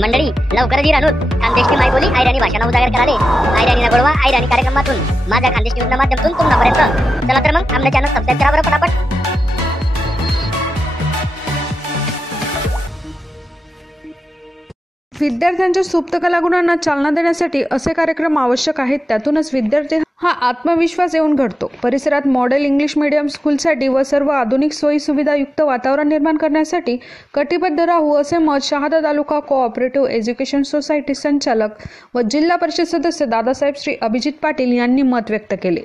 मंडळी लवकरच ही रानूत खानदेशची मायबोली आयराणी भाषा उजागर कराले आयराणी गोळवा आयराणी कार्यक्रमातून. माझ्या खानदेश न्यूजच्या माध्यमातून तुम्हापर्यंत चला तर मग आमच्या चॅनल सबस्क्राईब करा बरं फटाफट विद्यार्थ्यांच्या सुप्त कलागुणांना चालना देण्यासाठी असे कार्यक्रम आवश्यक आहेत त्यातूनच विद्यार्थी हा आत्मविश्वास येऊन घडतो. परिसरात मॉडेल इंग्लिश मीडियम स्कूलसाठी व सर्व आधुनिक सोयी सुविधायुक्त वातावरण निर्माण करण्यासाठी कटिबद्ध राहू असे मत Shahada taluka cooperative education society संचालक व जिल्हा परिषद सदस्य दादासाहेब श्री अभिजित पाटील यांनी मत व्यक्त केले.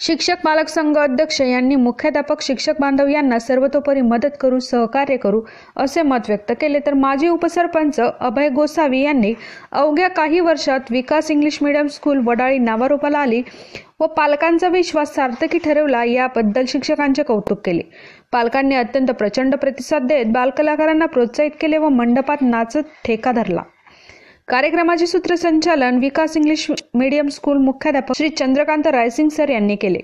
शिक्षक पालक संघ अध्यक्ष यांनी मुख्याध्यापक शिक्षक बांधव यांना सर्वतोपरी मदत करू सहकार्य करू असे मत व्यक्त केले. तर माजी उपसरपंच अभय गोसावी यांनी अवघ्या काही वर्षात Vikas English medium school Vadali नावारूपाला आली व पालकांचा विश्वास सार्थकी ठरवला याबद्दल शिक्षकांचे कौतुक केले. पालकांनी अत्यंत प्रचंड प्रतिसाद देत बालकलाकारांना प्रोत्साहित केले व मंडपात नाचत ठेका धरला. कार्यक्रमाचे सूत्रसंचालन विकास इंग्लिश मीडियम स्कूल मुख्याध्यापक श्री चंद्रकांत रायसिंग सर यांनी केले.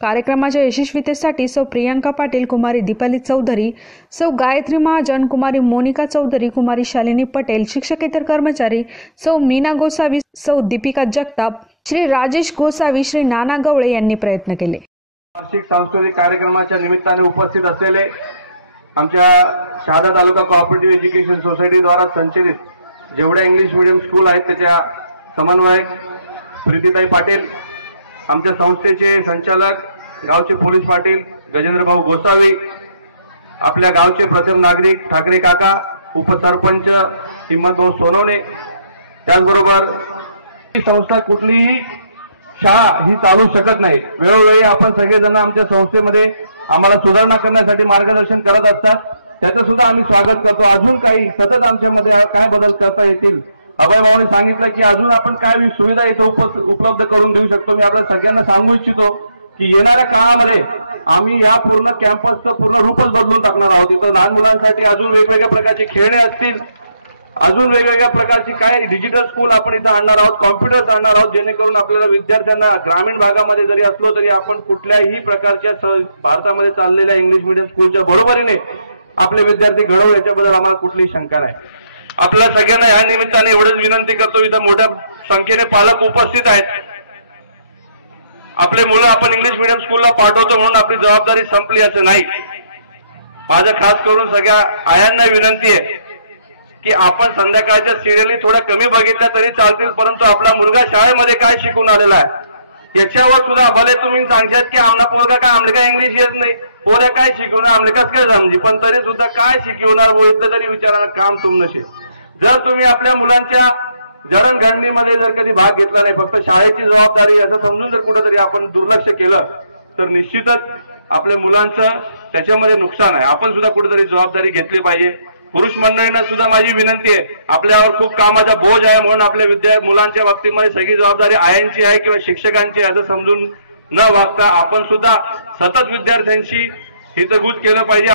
कार्यक्रमाच्या यशस्वीतेसाठी सौ प्रियांका पाटील कुमारी दीपाली चौधरी सौ गायत्री महाजन कुमारी मोनिका चौधरी कुमारी शालिनी पटेल शिक्षकेतर कर्मचारी सौ मीना गोसावी सौ दीपिका जगताप श्री राजेश गोसावी श्री नाना गवळे यांनी प्रयत्न केले. वार्षिक सांस्कृतिक कार्यक्रमाच्या निमित्ताने उपस्थित असलेले आमच्या शहादा तालुका कॉपरेटिव्ह एज्युकेशन सोसायटीद्वारा संचलित जेवढ्या इंग्लिश मिडियम स्कूल आहेत त्याच्या समन्वयक प्रीतीताई पाटील आमच्या संस्थेचे संचालक गावचे पोलीस पाटील गजेंद्रभाऊ गोसावी आपल्या गावचे प्रथम नागरिक ठाकरे काका उपसरपंच हिम्मतभाऊ सोनवणे. त्याचबरोबर ही संस्था कुठलीही शाळा ही चालू शकत नाही. वेळोवेळी आपण सगळेजण आमच्या संस्थेमध्ये आम्हाला सुधारणा करण्यासाठी मार्गदर्शन करत असतात. त्याचं सुद्धा आम्ही स्वागत करतो. अजून काही सतत आमच्यामध्ये काय बदल करता येतील? अभय भाऊने सांगितलं की अजून आपण काय सुविधा इथं उपलब्ध करून देऊ शकतो. मी आपल्या सगळ्यांना सांगू इच्छितो की येणाऱ्या काळामध्ये आम्ही या पूर्ण कॅम्पसचं पूर्ण रूपच बदलून टाकणार आहोत. इथं लहान मुलांसाठी अजून वेगवेगळ्या प्रकारचे खेळणे असतील. अजून वेगवेगळ्या प्रकारची काय डिजिटल स्कूल आपण इथं आणणार आहोत कॉम्प्युटर्स आणणार आहोत जेणेकरून आपल्याला विद्यार्थ्यांना ग्रामीण भागामध्ये जरी असलो तरी आपण कुठल्याही प्रकारच्या भारतामध्ये चाललेल्या इंग्लिश मिडियम स्कूलच्या बरोबरीने आपले विद्यार्थी घडवू याच्याबद्दल आम्हाला कुठलीही शंका नाही. आपल्या सगळ्यांना या निमित्ताने एवढंच विनंती करतो इथं मोठ्या संख्येने पालक उपस्थित आहेत. आपले मुलं आपण इंग्लिश मिडियम स्कूलला पाठवतो म्हणून आपली जबाबदारी संपली असं नाही. माझं खास करून सगळ्या आयांना विनंती आहे की आपण संध्याकाळच्या सिरियली थोड्या कमी बघितल्या तरी चालतील परंतु आपला मुलगा शाळेमध्ये काय शिकून आलेला आहे? याच्यावर सुद्धा भले तुम्ही सांगशात की आमना मुलगा काय आमला काय इंग्लिश येत नाही. पोऱ्या काय शिकवणार? आमले कस काय समजी? पण तरी सुद्धा काय शिकवणार व तरी विचारानं काम तुम नसेल. जर तुम्ही आपल्या मुलांच्या जडणघडणीमध्ये जर कधी भाग घेतला नाही फक्त शाळेची जबाबदारी असं समजून जर कुठेतरी आपण दुर्लक्ष केलं तर निश्चितच आपल्या मुलांचं त्याच्यामध्ये नुकसान आहे. आपण सुद्धा कुठेतरी जबाबदारी घेतली पाहिजे. पुरुष मंडळींना सुद्धा माझी विनंती आहे आपल्यावर खूप कामाचा बोज आहे म्हणून आपल्या विद्या मुलांच्या बाबतीमध्ये सगळी जबाबदारी आयांची आहे किंवा शिक्षकांची असं समजून न वागता आपण सुद्धा सतत विद्यार्थ्यांशी हितगुज केलं पाहिजे.